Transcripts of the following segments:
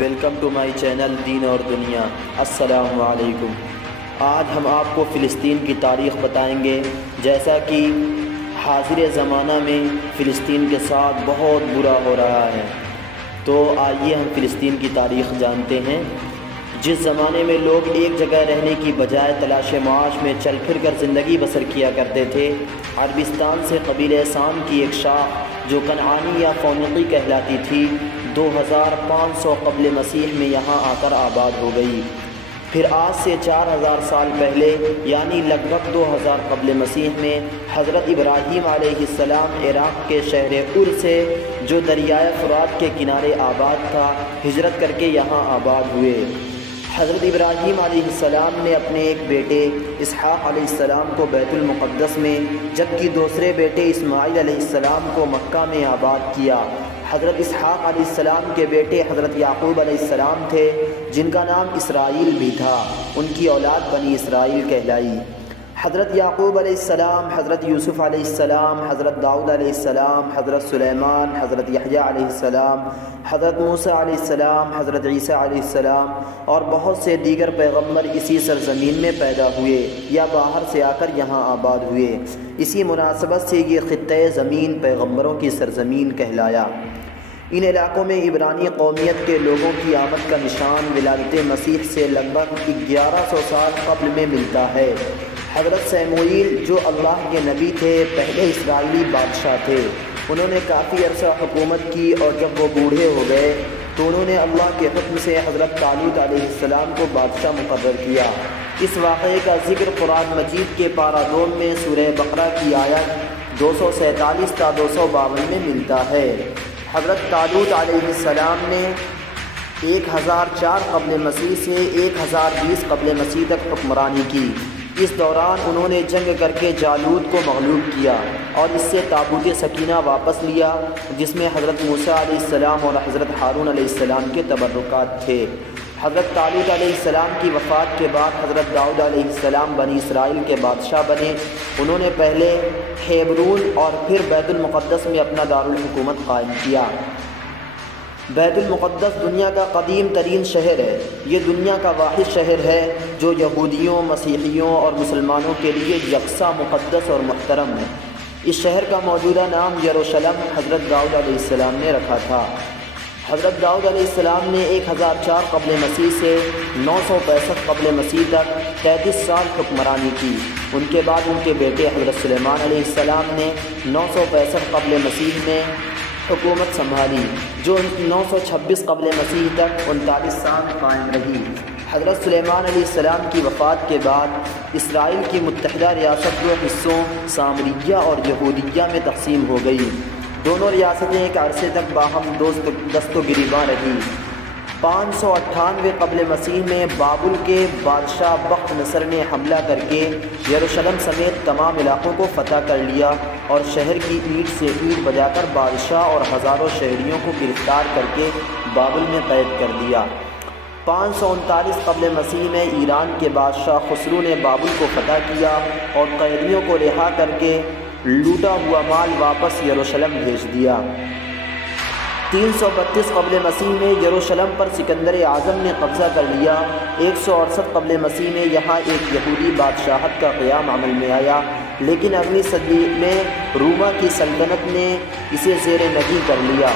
Welcome to my channel دین اور دنیا۔ السلام علیکم۔ آج ہم آپ کو فلسطین کی تاریخ بتائیں گے، جیسا کہ حاضر زمانہ میں فلسطین کے ساتھ بہت برا ہو رہا ہے۔ تو آئیے ہم فلسطین کی تاریخ جانتے ہیں۔ جس زمانے میں لوگ ایک جگہ رہنے کی بجائے تلاش معاش میں چل پھر کر زندگی بسر کیا کرتے تھے، عربستان سے قبیلہ سام کی ایک شاخ جو کنعانی یا فونقی کہلاتی تھی 2500 قبل مسیح میں یہاں آ کر آباد ہو گئی۔ پھر آج سے 4000 سال پہلے یعنی لگ بھگ 2000 قبل مسیح میں حضرت ابراہیم علیہ السلام عراق کے شہر ار سے جو دریائے فرات کے کنارے آباد تھا ہجرت کر کے یہاں آباد ہوئے۔ حضرت ابراہیم علیہ السلام نے اپنے ایک بیٹے اسحاق علیہ السلام کو بیت المقدس میں، جبکہ دوسرے بیٹے اسماعیل علیہ السلام کو مکہ میں آباد کیا۔ حضرت اسحاق علیہ السلام کے بیٹے حضرت یعقوب علیہ السلام تھے، جن کا نام اسرائیل بھی تھا۔ ان کی اولاد بنی اسرائیل کہلائی۔ حضرت یعقوب علیہ السلام، حضرت یوسف علیہ السلام، حضرت داؤد علیہ السلام، حضرت سلیمان، حضرت یحییٰ علیہ السلام، حضرت موسیٰ علیہ السلام، حضرت عیسیٰ علیہ السلام اور بہت سے دیگر پیغمبر اسی سرزمین میں پیدا ہوئے یا باہر سے آ کر یہاں آباد ہوئے۔ اسی مناسبت سے یہ خطۂ زمین پیغمبروں کی سرزمین کہلایا۔ ان علاقوں میں عبرانی قومیت کے لوگوں کی آمد کا نشان ولادت مسیح سے لگ بھگ 1100 سال قبل میں ملتا ہے۔ حضرت سموئیل جو اللہ کے نبی تھے پہلے اسرائیلی بادشاہ تھے۔ انہوں نے کافی عرصہ حکومت کی اور جب وہ بوڑھے ہو گئے تو انہوں نے اللہ کے حکم سے حضرت طالوت علیہ السلام کو بادشاہ مقرر کیا۔ اس واقعے کا ذکر قرآن مجید کے پارہ 2 میں سورہ بقرہ کی آیت 247 تا 252 میں ملتا ہے۔ حضرت طالوت علیہ السلام نے 1004 قبل مسیح سے 1020 قبل مسیح تک حکمرانی کی۔ اس دوران انہوں نے جنگ کر کے جالوت کو مغلوب کیا اور اس سے تابوت سکینہ واپس لیا، جس میں حضرت موسیٰ علیہ السلام اور حضرت ہارون علیہ السلام کے تبرکات تھے۔ حضرت طالوت علیہ السلام کی وفات کے بعد حضرت داؤد علیہ السلام بنی اسرائیل کے بادشاہ بنے۔ انہوں نے پہلے ہیبرون اور پھر بیت المقدس میں اپنا دارالحکومت قائم کیا۔ بیت المقدس دنیا کا قدیم ترین شہر ہے۔ یہ دنیا کا واحد شہر ہے جو یہودیوں، مسیحیوں اور مسلمانوں کے لیے یکساں مقدس اور محترم ہے۔ اس شہر کا موجودہ نام یروشلم حضرت داؤد علیہ السلام نے رکھا تھا۔ حضرت داؤد علیہ السلام نے 1004 قبل مسیح سے 965 قبل مسیح تک 33 سال حکمرانی کی۔ ان کے بعد ان کے بیٹے حضرت سلیمان علیہ السلام نے 965 قبل مسیح میں حکومت سنبھالی، جو 926 قبل مسیح تک 39 سال قائم رہی۔ حضرت سلیمان علیہ السلام کی وفات کے بعد اسرائیل کی متحدہ ریاست 2 حصوں سامریہ اور یہودیہ میں تقسیم ہو گئی۔ دونوں ریاستیں ایک عرصے تک باہم دست و گریباں رہی۔ 598 قبل مسیح میں بابل کے بادشاہ بخت نصر نے حملہ کر کے یروشلم سمیت تمام علاقوں کو فتح کر لیا اور شہر کی اینٹ سے اینٹ بجا کر بادشاہ اور ہزاروں شہریوں کو گرفتار کر کے بابل میں قید کر دیا۔ 539 قبل مسیح میں ایران کے بادشاہ خسرو نے بابل کو فتح کیا اور قیدیوں کو رہا کر کے لوٹا ہوا مال واپس یروشلم بھیج دیا۔ 332 قبل مسیح میں یروشلم پر سکندر اعظم نے قبضہ کر لیا۔ 168 قبل مسیح میں یہاں ایک یہودی بادشاہت کا قیام عمل میں آیا، لیکن اگلی صدی میں روما کی سلطنت نے اسے زیر نگین کر لیا۔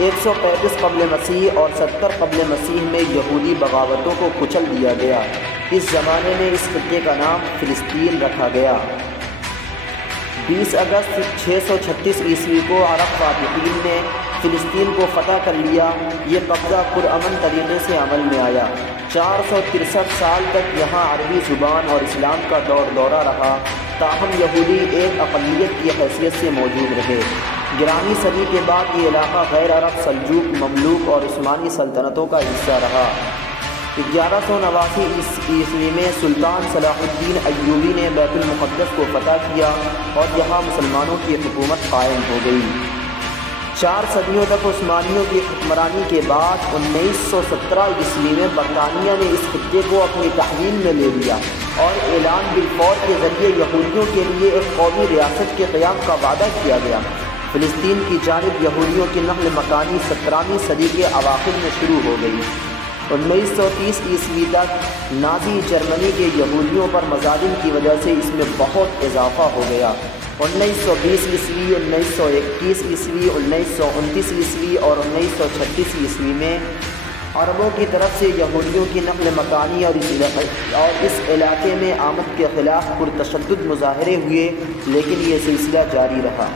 135 قبل مسیح اور 70 قبل مسیح میں یہودی بغاوتوں کو کچل دیا گیا۔ اس زمانے میں اس خطے کا نام فلسطین رکھا گیا۔ 20 اگست 636 عیسوی کو عرب فاتحین نے فلسطین کو فتح کر لیا۔ یہ قبضہ پرامن طریقے سے عمل میں آیا۔ 463 سال تک یہاں عربی زبان اور اسلام کا دورہ رہا، تاہم یہودی ایک اقلیت کی حیثیت سے موجود رہے۔ 11ویں صدی کے بعد یہ علاقہ غیر عرب سلجوق، مملوک اور عثمانی سلطنتوں کا حصہ رہا۔ 1189 عیسوی میں سلطان صلاح الدین ایوبی نے بیت المقدس کو فتح کیا اور یہاں مسلمانوں کی حکومت قائم ہو گئی۔ 4 صدیوں تک عثمانیوں کی حکمرانی کے بعد 1917 عیسوی میں برطانیہ نے اس خطے کو اپنی تحویل میں لے لیا اور اعلان بالفور کے ذریعے یہودیوں کے لیے ایک قومی ریاست کے قیام کا وعدہ کیا گیا۔ فلسطین کی جانب یہودیوں کی نقل مکانی 17ویں صدی کے اواخر میں شروع ہو گئی۔ 1930 عیسوی تک نازی جرمنی کے یہودیوں پر مظالم کی وجہ سے اس میں بہت اضافہ ہو گیا۔ 1920 عیسوی، 1921 عیسوی، 1929 عیسوی اور 1936 عیسوی میں عربوں کی طرف سے یہودیوں کی نقل مکانی اور اس علاقے میں آمد کے خلاف پرتشدد مظاہرے ہوئے، لیکن یہ سلسلہ جاری رہا۔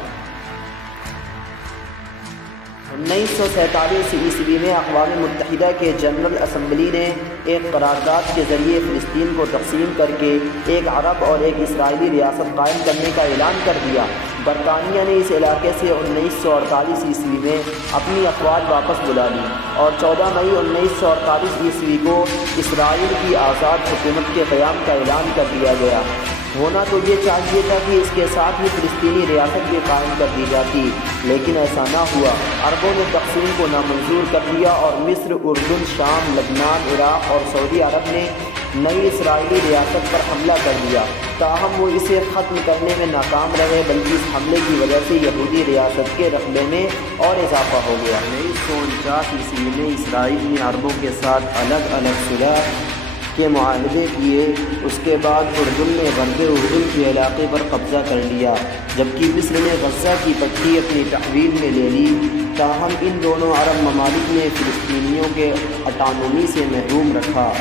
1947 عیسوی میں اقوام متحدہ کے جنرل اسمبلی نے ایک قرارداد کے ذریعے فلسطین کو تقسیم کر کے ایک عرب اور ایک اسرائیلی ریاست قائم کرنے کا اعلان کر دیا۔ برطانیہ نے اس علاقے سے 1948 عیسوی میں اپنی افواج واپس بلا لی اور 14 مئی 1948 عیسوی کو اسرائیل کی آزاد حکومت کے قیام کا اعلان کر دیا گیا۔ ہونا تو یہ چاہیے تھا کہ اس کے ساتھ ہی فلسطینی ریاست بھی قائم کر دی جاتی، لیکن ایسا نہ ہوا۔ عربوں نے تقسیم کو نامنظور کر دیا اور مصر، اردن، شام، لبنان، عراق اور سعودی عرب نے نئی اسرائیلی ریاست پر حملہ کر دیا۔ تاہم وہ اسے ختم کرنے میں ناکام رہے، بلکہ اس حملے کی وجہ سے یہودی ریاست کے رقبے میں اور اضافہ ہو گیا۔ 1949 عیسوی میں اسرائیل نے عربوں کے ساتھ الگ الگ صلح کے معاہدے کیے۔ اس کے بعد اردن نے غرب اردن کے علاقے پر قبضہ کر لیا، جبکہ مصر نے غزہ کی پٹی اپنی تحویل میں لے لی۔ تاہم ان دونوں عرب ممالک نے فلسطینیوں کے اٹانومی سے محروم رکھا۔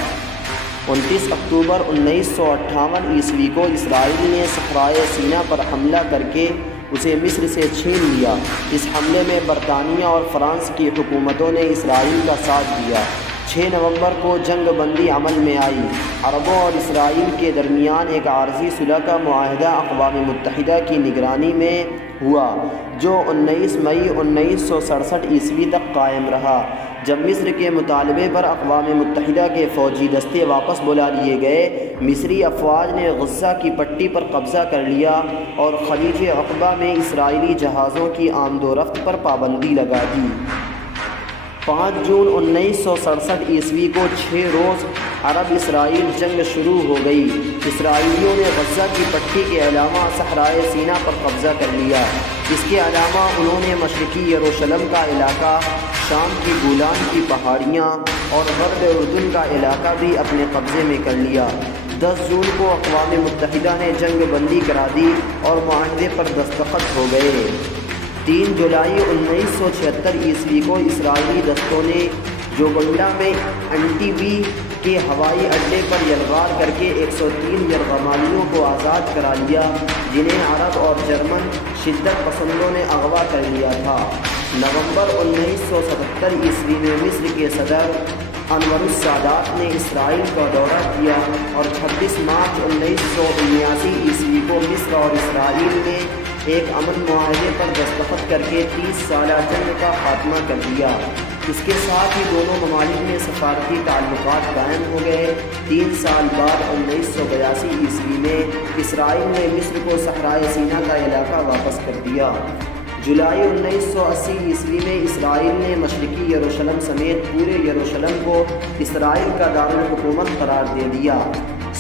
29 اکتوبر 1958 عیسوی کو اسرائیل نے صحرائے سینا پر حملہ کر کے اسے مصر سے چھین لیا۔ اس حملے میں برطانیہ اور فرانس کی حکومتوں نے اسرائیل کا ساتھ دیا۔ 6 نومبر کو جنگ بندی عمل میں آئی۔ عربوں اور اسرائیل کے درمیان ایک عارضی صلح کا معاہدہ اقوام متحدہ کی نگرانی میں ہوا، جو 19 مئی 1967 عیسوی تک قائم رہا۔ جب مصر کے مطالبے پر اقوام متحدہ کے فوجی دستے واپس بلا لیے گئے، مصری افواج نے غزہ کی پٹی پر قبضہ کر لیا اور خلیج عقبہ میں اسرائیلی جہازوں کی آمد و رفت پر پابندی لگا دی۔ 5 جون 1967 عیسوی کو 6 روز عرب اسرائیل جنگ شروع ہو گئی۔ اسرائیلیوں نے غزہ کی پٹی کے علاوہ صحرائے سینا پر قبضہ کر لیا۔ اس کے علاوہ انہوں نے مشرقی یروشلم کا علاقہ، شام کی گولان کی پہاڑیاں اور غرب اردن کا علاقہ بھی اپنے قبضے میں کر لیا۔ 10 جون کو اقوام متحدہ نے جنگ بندی کرا دی اور معاہدے پر دستخط ہو گئے۔ 3 جولائی 1976 عیسوی کو اسرائیلی دستوں نے جوگنڈا میں انٹیبی کے ہوائی اڈے پر یلغار کر کے 103 یرغمالیوں کو آزاد کرا لیا، جنہیں عرب اور جرمن شدت پسندوں نے اغوا کر لیا تھا۔ نومبر 1977 عیسوی میں مصر کے صدر انور السادات نے اسرائیل کا دورہ کیا اور 26 مارچ 1979 عیسوی کو مصر اور اسرائیل نے ایک امن معاہدے پر دستخط کر کے 30 سالہ جنگ کا خاتمہ کر دیا۔ اس کے ساتھ ہی دونوں ممالک میں سفارتی تعلقات قائم ہو گئے۔ 3 سال بعد 1982 عیسوی میں اسرائیل نے مصر کو صحرائے سینا کا علاقہ واپس کر دیا۔ جولائی 1980 عیسوی میں اسرائیل نے مشرقی یروشلم سمیت پورے یروشلم کو اسرائیل کا دارالحکومت قرار دے دیا۔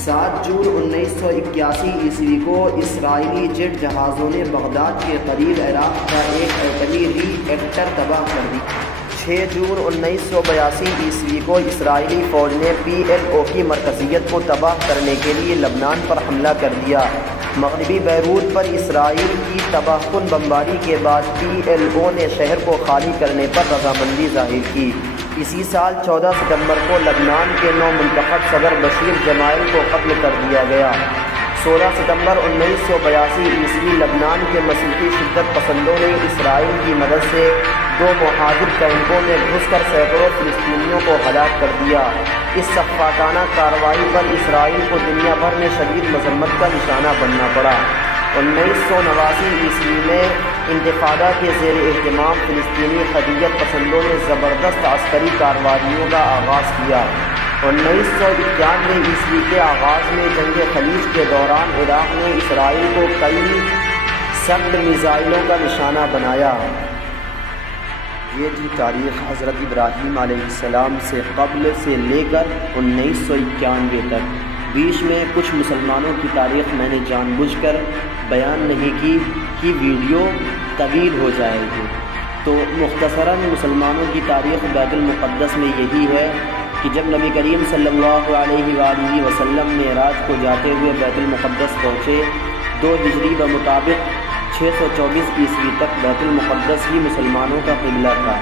7 جون 1981 عیسوی کو اسرائیلی جیٹ جہازوں نے بغداد کے قریب عراق کا ایک ایٹمی ری ایکٹر تباہ کر دیا۔ 6 جون 1982 عیسوی کو اسرائیلی فوج نے PLO کی مرکزیت کو تباہ کرنے کے لیے لبنان پر حملہ کر دیا۔ مغربی بیروت پر اسرائیل کی تباہ کن بمباری کے بعد PLO نے شہر کو خالی کرنے پر رضامندی ظاہر کی۔ اسی سال 14 ستمبر کو لبنان کے نو منتخب صدر بشیر جمائل کو قتل کر دیا گیا۔ 16 ستمبر 1982 عیسوی لبنان کے مسیحی شدت پسندوں نے اسرائیل کی مدد سے 2 مہاجر کیمپوں میں گھس کر سینکڑوں فلسطینیوں کو ہلاک کر دیا۔ اس سفاکانہ کارروائی پر اسرائیل کو دنیا بھر میں شدید مذمت کا نشانہ بننا پڑا۔ 1989 عیسوی میں انتفاضہ کے زیر اہتمام فلسطینی حریت پسندوں نے زبردست عسکری کارروائیوں کا آغاز کیا۔ 1991 عیسوی کے آغاز میں جنگ خلیج کے دوران عراق نے اسرائیل کو کئی سخت میزائلوں کا نشانہ بنایا۔ یہ تھی تاریخ حضرت ابراہیم علیہ السلام سے قبل سے لے کر 1991 تک۔ بیچ میں کچھ مسلمانوں کی تاریخ میں نے جان بوجھ کر بیان نہیں کی کہ ویڈیو طویل ہو جائے گی۔ تو مختصراً مسلمانوں کی تاریخ بیت المقدس میں یہی ہے کہ جب نبی کریم صلی اللہ علیہ وآلہ وسلم معراج کو جاتے ہوئے بیت المقدس پہنچے، 2 ہجری بمطابق 624 عیسوی تک بیت المقدس ہی مسلمانوں کا قبلہ تھا،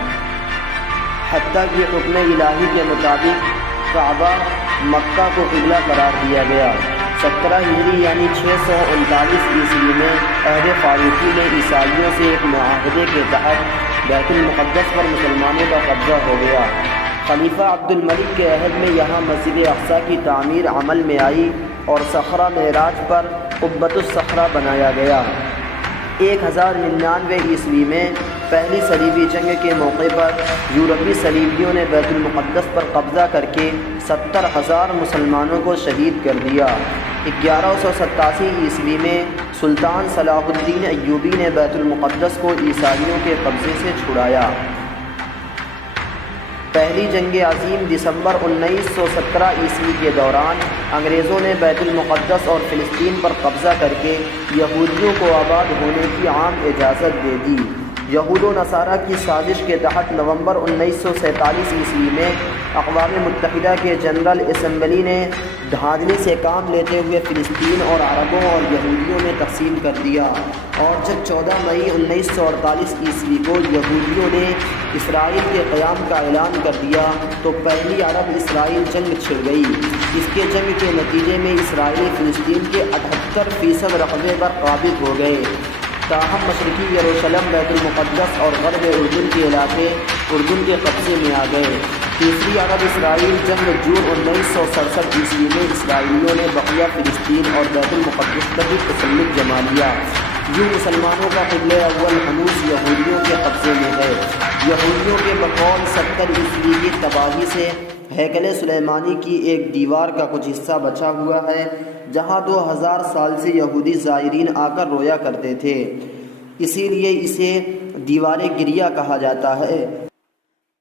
حتیٰ کہ حکم الہی کے مطابق کعبہ مکہ کو قبلہ قرار دیا گیا۔ 17 ہجری یعنی 639 عیسوی میں عہد فاروقی میں عیسائیوں سے ایک معاہدے کے تحت بیت المقدس پر مسلمانوں کا قبضہ ہو گیا۔ خلیفہ عبد الملک کے عہد میں یہاں مسجد اقصیٰ کی تعمیر عمل میں آئی اور صخرہ معراج پر قبۃ الصخرہ بنایا گیا۔ 1099 عیسوی میں پہلی صلیبی جنگ کے موقع پر یورپی صلیبیوں نے بیت المقدس پر قبضہ کر کے 70,000 مسلمانوں کو شہید کر دیا۔ 1187 عیسوی میں سلطان صلاح الدین ایوبی نے بیت المقدس کو عیسائیوں کے قبضے سے چھڑایا۔ پہلی جنگ عظیم دسمبر 1917 عیسوی کے دوران انگریزوں نے بیت المقدس اور فلسطین پر قبضہ کر کے یہودیوں کو آباد ہونے کی عام اجازت دے دی۔ یہود و نصارہ کی سازش کے تحت نومبر 1947 عیسوی میں اقوام متحدہ کے جنرل اسمبلی نے دھاندلی سے کام لیتے ہوئے فلسطین اور عربوں اور یہودیوں میں تقسیم کر دیا، اور جب 14 مئی 1948 عیسوی کو یہودیوں نے اسرائیل کے قیام کا اعلان کر دیا تو پہلی عرب اسرائیل جنگ چھڑ گئی۔ اس کے جنگ کے نتیجے میں اسرائیلی فلسطین کے 78% رقبے پر قابض ہو گئے، تاہم مشرقی یروشلم، بیت المقدس اور غرب اردن کے علاقے اردن کے قبضے میں آ گئے۔ تیسری عرب اسرائیل جنگ جون 1967 عیسوی میں اسرائیلیوں نے بقیہ فلسطین اور بیت المقدس پر بھی تسلط جما لیا۔ یوں مسلمانوں کا قبلہ اول ہنوز یہودیوں کے قبضے میں ہے۔ یہودیوں کے بقول 70 عیسوی کی تباہی سے ہیکل سلیمانی کی ایک دیوار کا کچھ حصہ بچا ہوا ہے، جہاں 2000 سال سے یہودی زائرین آ کر رویا کرتے تھے، اسی لیے اسے دیوار گریہ کہا جاتا ہے۔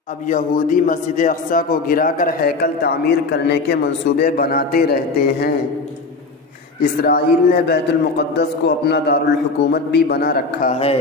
اب یہودی مسجد اقصیٰ کو گرا کر ہیکل تعمیر کرنے کے منصوبے بناتے رہتے ہیں۔ اسرائیل نے بیت المقدس کو اپنا دارالحکومت بھی بنا رکھا ہے۔